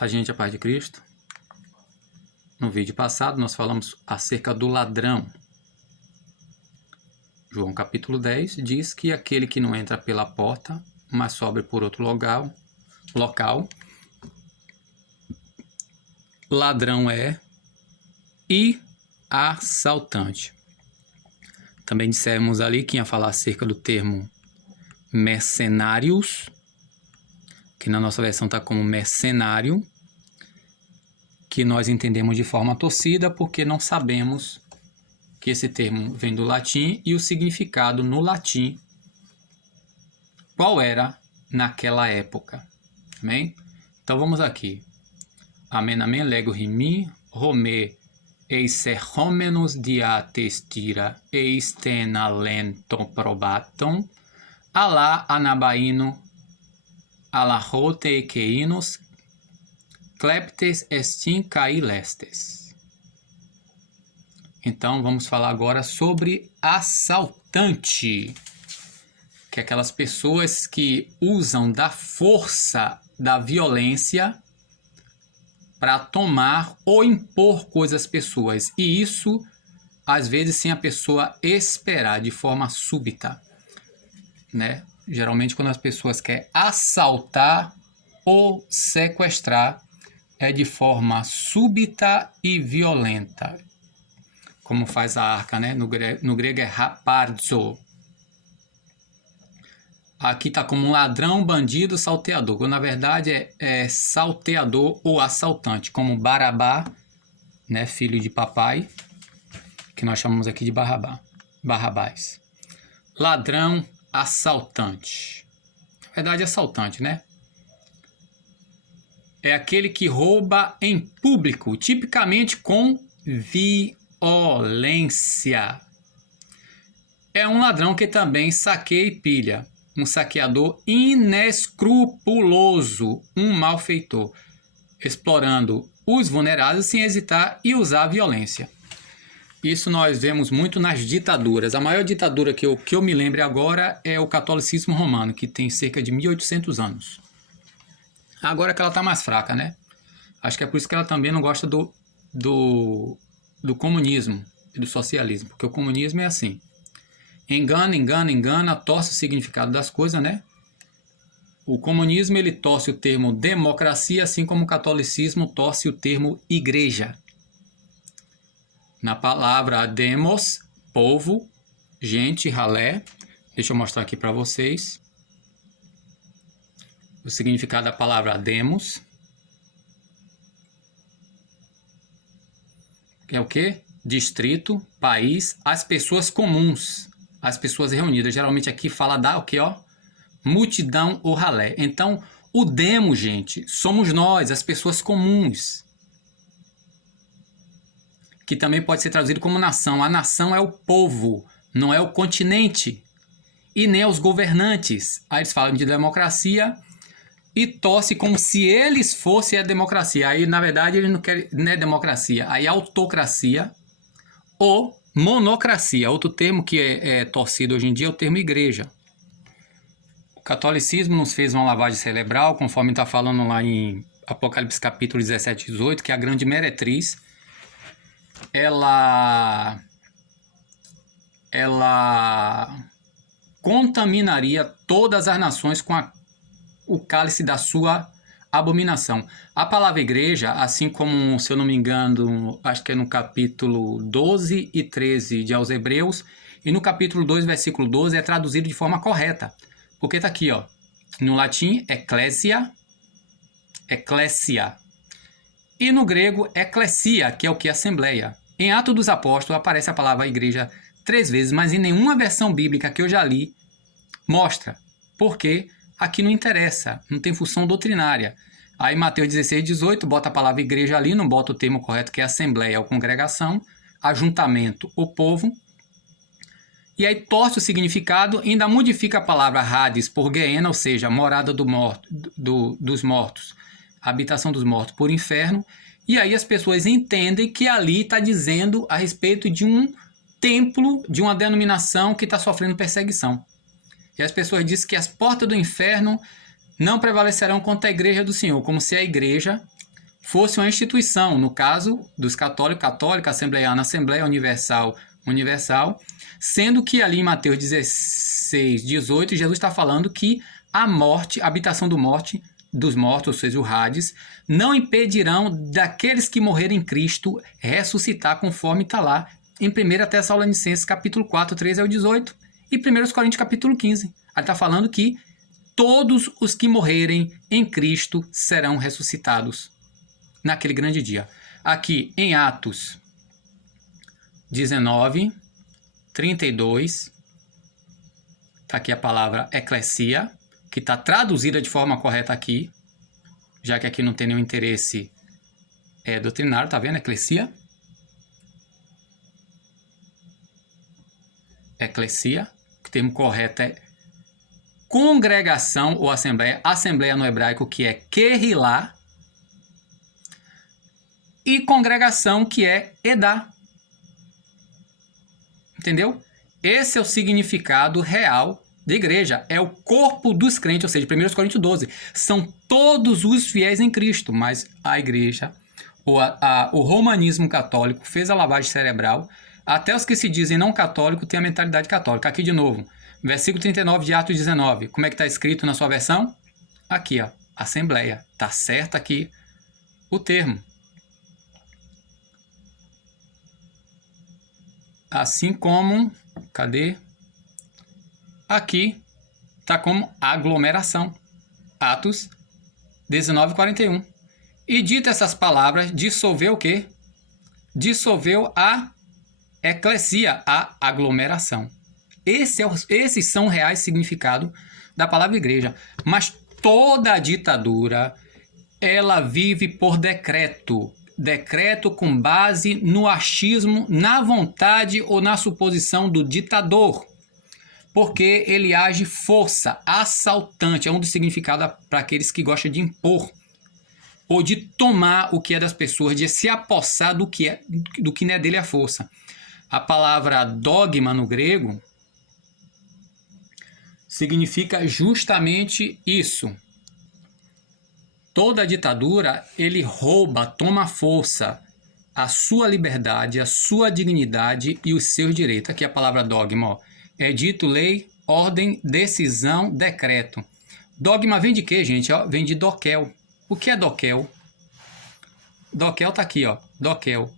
a gente, a paz de Cristo. No vídeo passado nós falamos acerca do ladrão. João capítulo 10 diz que aquele que não entra pela porta, mas sobe por outro local, ladrão é e assaltante. Também dissemos ali que ia falar acerca do termo mercenários, que na nossa versão está como mercenário, que nós entendemos de forma torcida porque não sabemos que esse termo vem do latim e o significado no latim qual era naquela época. Amém? Então vamos aqui. Amen, amen, lego rimi, rome, eiserhomenos diatestira, eistena lenton probaton, alá anabaino, alahote ekeinos, cleptes estin cailestes. Então vamos falar agora sobre assaltante, que é aquelas pessoas que usam da força, da violência para tomar ou impor coisas às pessoas, e isso às vezes sem a pessoa esperar, de forma súbita, né? Geralmente quando as pessoas querem assaltar ou sequestrar é de forma súbita e violenta, como faz a arca, né? No grego é raparzo. Aqui está como um ladrão, bandido, salteador, quando na verdade é salteador ou assaltante, como Barabá, né? Filho de papai, que nós chamamos aqui de Barrabás. Ladrão, assaltante. Na verdade, assaltante, né? É aquele que rouba em público, tipicamente com violência. É um ladrão que também saqueia e pilha. Um saqueador inescrupuloso, um malfeitor, explorando os vulneráveis sem hesitar e usar a violência. Isso nós vemos muito nas ditaduras. A maior ditadura que eu me lembro agora é o catolicismo romano, que tem cerca de 1800 anos. Agora que ela está mais fraca, né? Acho que é por isso que ela também não gosta do comunismo e do socialismo, porque o comunismo é assim. Engana, torce o significado das coisas, né? O comunismo, ele torce o termo democracia, assim como o catolicismo torce o termo igreja. Na palavra demos, povo, gente, ralé. Deixa eu mostrar aqui para vocês o significado da palavra demos. É o quê? Distrito, país, as pessoas comuns, as pessoas reunidas. Geralmente aqui fala da o quê, ó? Multidão ou ralé. Então, o demo, gente, somos nós, as pessoas comuns, que também pode ser traduzido como nação. A nação é o povo, não é o continente, e nem os governantes. Aí eles falam de democracia e torce como se eles fossem a democracia. Aí, na verdade, eles não querem, não é democracia, aí é autocracia ou monocracia. Outro termo que é torcido hoje em dia é o termo igreja. O catolicismo nos fez uma lavagem cerebral, conforme está falando lá em Apocalipse capítulo 17 e 18, que a grande meretriz, ela contaminaria todas as nações com o cálice da sua abominação. A palavra igreja, assim como, se eu não me engano, acho que é no capítulo 12 e 13 de aos Hebreus, e no capítulo 2, versículo 12, é traduzido de forma correta. Porque está aqui, ó, no latim, ecclesia, e no grego, ecclesia, que é o que? Assembleia. Em Atos dos Apóstolos aparece a palavra igreja 3 vezes, mas em nenhuma versão bíblica que eu já li mostra. Porque aqui não interessa, não tem função doutrinária. Aí Mateus 16, 18, bota a palavra igreja ali, não bota o termo correto, que é assembleia ou congregação, ajuntamento ou povo. E aí torce o significado e ainda modifica a palavra Hades por Geena, ou seja, morada dos mortos, habitação dos mortos, por inferno. E aí as pessoas entendem que ali está dizendo a respeito de um templo, de uma denominação que está sofrendo perseguição. E as pessoas dizem que as portas do inferno não prevalecerão contra a igreja do Senhor, como se a igreja fosse uma instituição, no caso dos católicos, católica, assembleiana, Assembleia Universal, universal, sendo que ali em Mateus 16, 18, Jesus está falando que a morte, a habitação dos mortos, ou seja, o Hades, não impedirão daqueles que morrerem em Cristo ressuscitar, conforme está lá em 1 Tessalonicenses capítulo 4, 13 ao 18, e 1 Coríntios capítulo 15. Ele está falando que todos os que morrerem em Cristo serão ressuscitados naquele grande dia. Aqui em Atos 19, 32, está aqui a palavra eclesia, que está traduzida de forma correta aqui, já que aqui não tem nenhum interesse doutrinário, tá vendo? Eclesia. Eclesia, o termo correto é congregação ou assembleia. Assembleia no hebraico, que é querrilá, e congregação, que é edá. Entendeu? Esse é o significado real da igreja. É o corpo dos crentes, ou seja, 1 Coríntios 12. São todos os fiéis em Cristo, mas a igreja, o romanismo católico, fez a lavagem cerebral. Até os que se dizem não católicos têm a mentalidade católica. Aqui de novo, versículo 39 de Atos 19. Como é que está escrito na sua versão? Aqui, ó, assembleia. Está certo aqui o termo. Assim como, cadê? Aqui está como aglomeração. Atos 19, 41. E dita essas palavras, dissolveu o quê? Dissolveu a eclesia, a aglomeração. Esses são o real significado da palavra igreja. Mas toda a ditadura, ela vive por decreto. Decreto com base no achismo, na vontade ou na suposição do ditador. Porque ele age força, assaltante. É um dos significados para aqueles que gostam de impor. Ou de tomar o que é das pessoas, de se apossar do que não é dele à força. A palavra dogma no grego significa justamente isso. Toda ditadura, ele rouba, toma força a sua liberdade, a sua dignidade e os seus direitos. Aqui a palavra dogma, ó. É dito lei, ordem, decisão, decreto. Dogma vem de quê, gente? Ó, vem de doquel. O que é doquel? Doquel tá aqui, ó. Doquel.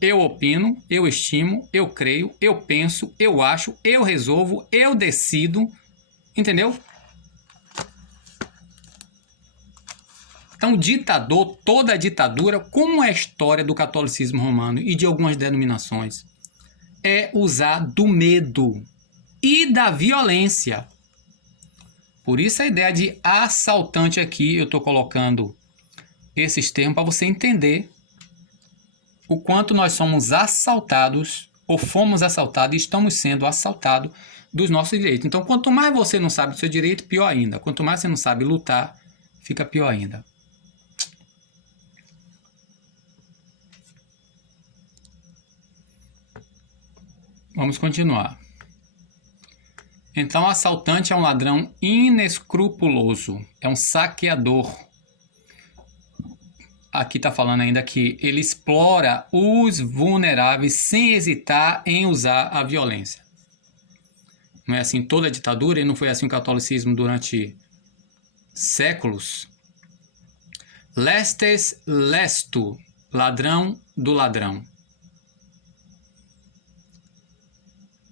Eu opino, eu estimo, eu creio, eu penso, eu acho, eu resolvo, eu decido. Entendeu? Então, ditador, toda a ditadura, como é a história do catolicismo romano e de algumas denominações, é usar do medo e da violência. Por isso a ideia de assaltante aqui, eu estou colocando esses termos para você entender o quanto nós somos assaltados, ou fomos assaltados e estamos sendo assaltados dos nossos direitos. Então, quanto mais você não sabe do seu direito, pior ainda. Quanto mais você não sabe lutar, fica pior ainda. Vamos continuar. Então, assaltante é um ladrão inescrupuloso, é um saqueador. Aqui está falando ainda que ele explora os vulneráveis sem hesitar em usar a violência. Não é assim toda a ditadura e não foi assim o catolicismo durante séculos. Lestes lesto, ladrão do ladrão.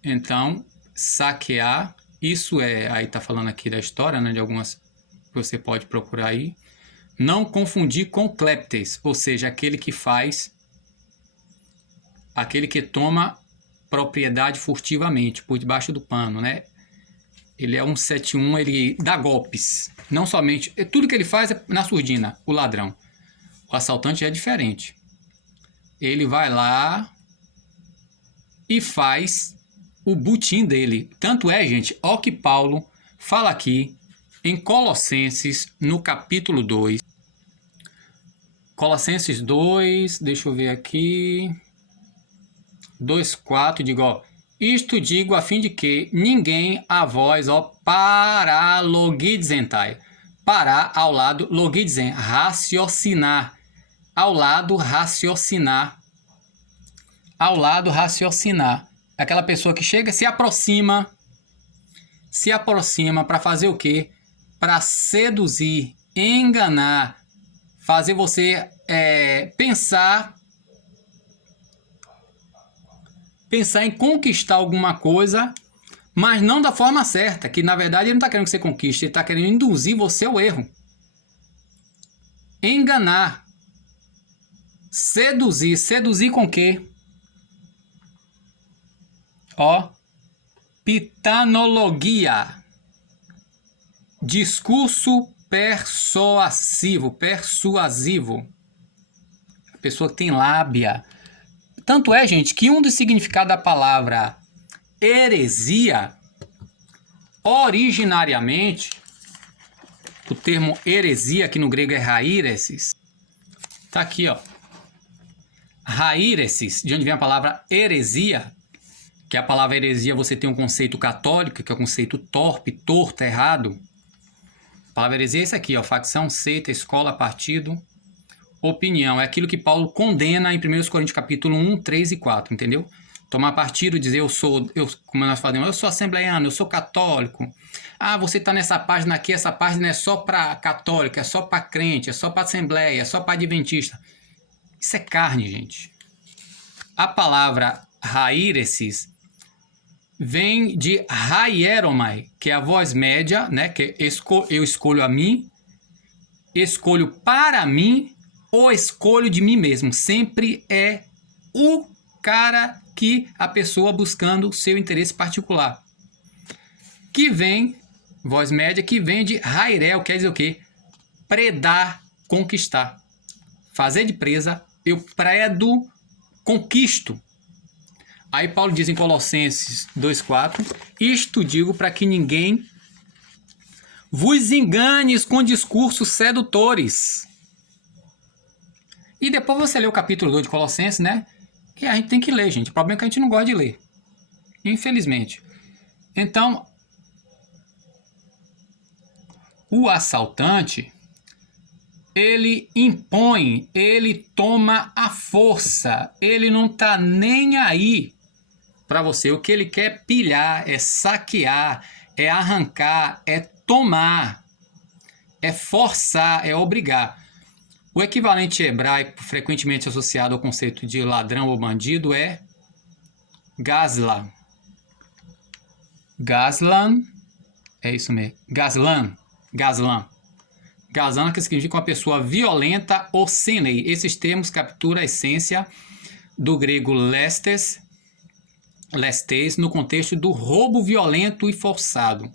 Então, saquear, isso aí está falando aqui da história, né, de algumas que você pode procurar aí. Não confundir com cleptes, ou seja, aquele que toma propriedade furtivamente, por debaixo do pano, né? Ele é 171, ele dá golpes. Não somente, tudo que ele faz é na surdina, o ladrão. O assaltante é diferente. Ele vai lá e faz o butim dele. Tanto é, gente, ó que Paulo fala aqui em Colossenses, no capítulo 2. Colossenses 2, deixa eu ver aqui. 2,4, digo, ó. Isto digo a fim de que ninguém a vós, ó, paralogizentai. parar ao lado, logitzen, raciocinar. Ao lado, raciocinar. Ao lado, raciocinar. Aquela pessoa que chega, se aproxima para fazer o quê? Para seduzir, enganar, fazer você pensar em conquistar alguma coisa, mas não da forma certa, que na verdade ele não está querendo que você conquiste, ele está querendo induzir você ao erro. Enganar. Seduzir. Seduzir com o quê? Pitanologia. Discurso persuasivo. A pessoa que tem lábia. Tanto é, gente, que um dos significados da palavra heresia, originariamente, o termo heresia, que no grego é rairesis, tá aqui, ó. Rairesis, de onde vem a palavra heresia, que a palavra heresia você tem um conceito católico, que é o conceito torpe, torto, errado. A palavra heresia é isso aqui, ó, facção, seita, escola, partido, opinião. É aquilo que Paulo condena em 1 Coríntios capítulo 1, 3 e 4, entendeu? Tomar partido, dizer como nós falamos, eu sou assembleiano, eu sou católico. Ah, você está nessa página aqui, essa página é só para católico, é só para crente, é só para assembleia, é só para adventista. Isso é carne, gente. A palavra rairesis vem de haieromai, que é a voz média, né? Que eu escolho a mim, escolho para mim ou escolho de mim mesmo. Sempre é o cara que a pessoa buscando o seu interesse particular. Que vem, voz média, que vem de hairel, quer dizer o quê? Predar, conquistar. Fazer de presa, eu predo, conquisto. Aí Paulo diz em Colossenses 2,4, isto digo para que ninguém vos enganes com discursos sedutores. E depois você lê o capítulo 2 de Colossenses, né? E a gente tem que ler, gente. O problema é que a gente não gosta de ler. Infelizmente. Então, o assaltante, ele impõe, ele toma a força, ele não tá nem aí para você. O que ele quer é pilhar, é saquear, é arrancar, é tomar, é forçar, é obrigar. O equivalente hebraico frequentemente associado ao conceito de ladrão ou bandido é gazlan. Gazlan, é isso mesmo, gazlan. Gazlan, que significa uma pessoa violenta ou senei. Esses termos capturam a essência do grego lestes, no contexto do roubo violento e forçado.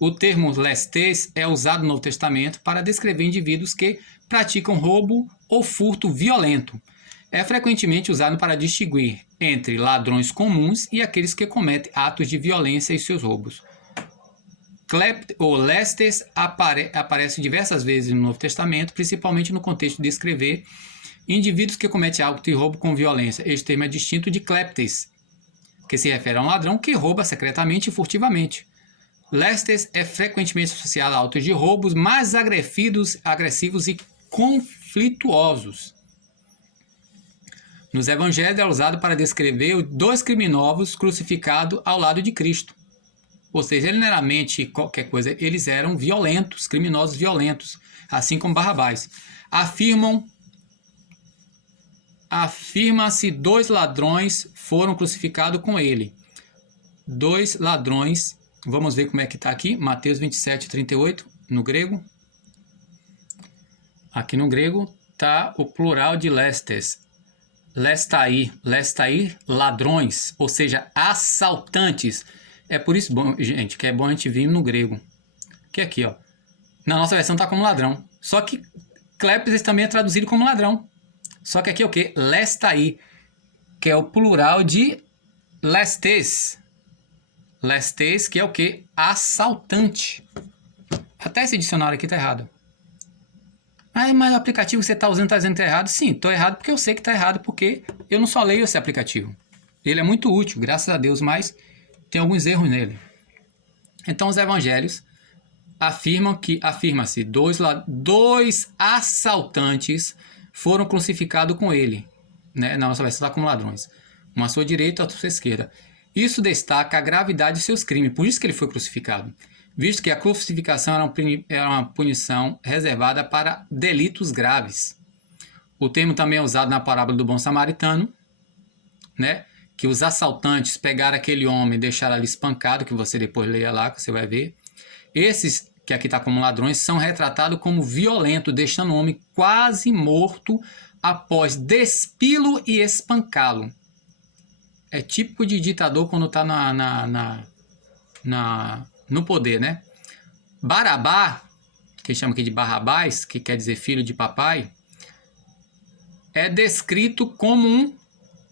O termo lestes é usado no Novo Testamento para descrever indivíduos que praticam roubo ou furto violento. É frequentemente usado para distinguir entre ladrões comuns e aqueles que cometem atos de violência em seus roubos. Lestes aparece diversas vezes no Novo Testamento, principalmente no contexto de descrever indivíduos que cometem atos de roubo com violência. Este termo é distinto de kleptes, que se refere a um ladrão que rouba secretamente e furtivamente. Lestes é frequentemente associado a autos de roubos mais agressivos e conflituosos. Nos evangelhos é usado para descrever dois criminosos crucificados ao lado de Cristo. Ou seja, ele não era mente qualquer coisa, eles eram violentos, criminosos violentos, assim como Barrabás. Afirma-se 2 ladrões foram crucificados com ele. 2 ladrões, vamos ver como é que está aqui, Mateus 27, 38, no grego. Aqui no grego está o plural de lestes. Lestai, ladrões, ou seja, assaltantes. É por isso, bom, gente, que é bom a gente vir no grego. Que aqui, ó. Na nossa versão está como ladrão. Só que kleptes também é traduzido como ladrão. Só que aqui é o quê? Lestai, que é o plural de lestes. Lestes, que é o quê? Assaltante. Até esse dicionário aqui está errado. Ah, mas o aplicativo que você está usando está dizendo que está errado? Sim, estou errado porque eu sei que está errado, porque eu não só leio esse aplicativo. Ele é muito útil, graças a Deus, mas tem alguns erros nele. Então, os evangelhos afirma-se, dois assaltantes foram crucificados com ele, né? Na nossa versão está como ladrões, uma à sua direita e outra à sua esquerda. Isso destaca a gravidade de seus crimes, por isso que ele foi crucificado, visto que a crucificação era uma punição reservada para delitos graves. O termo também é usado na parábola do bom samaritano, né? Que os assaltantes pegaram aquele homem e deixaram ali espancado, que você depois leia lá, que você vai ver. Esses, que aqui está como ladrões, são retratados como violentos, deixando o homem quase morto após despí-lo e espancá-lo. É típico de ditador quando está no poder, né? Barabá, que chama aqui de Barrabás, que quer dizer filho de papai, é descrito como um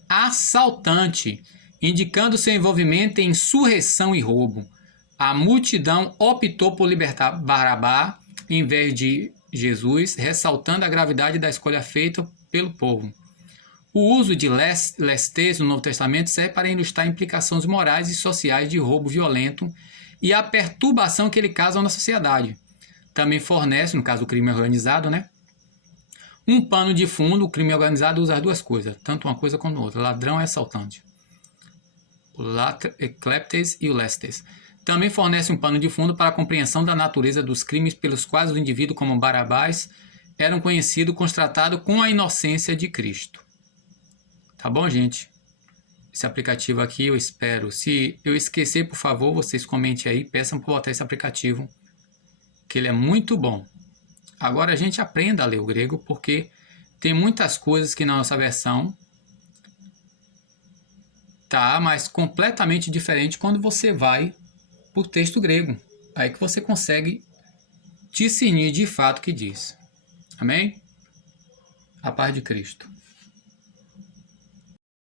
assaltante, indicando seu envolvimento em insurreição e roubo. A multidão optou por libertar Barabá em vez de Jesus, ressaltando a gravidade da escolha feita pelo povo. O uso de lestes no Novo Testamento serve para ilustrar implicações morais e sociais de roubo violento e a perturbação que ele causa na sociedade. Também fornece, no caso do crime organizado, né, um pano de fundo. O crime organizado usa as duas coisas, tanto uma coisa quanto outra, ladrão e assaltante. O cleptes e o lestes. Também fornece um pano de fundo para a compreensão da natureza dos crimes pelos quais o indivíduo como Barabás eram conhecido, constatado com a inocência de Cristo. Tá bom, gente? Esse aplicativo aqui eu espero. Se eu esquecer, por favor, vocês comentem aí, peçam para botar esse aplicativo, que ele é muito bom. Agora a gente aprenda a ler o grego, porque tem muitas coisas que na nossa versão tá, mas completamente diferente quando você vai para o texto grego. Aí que você consegue discernir de fato o que diz. Amém? A paz de Cristo.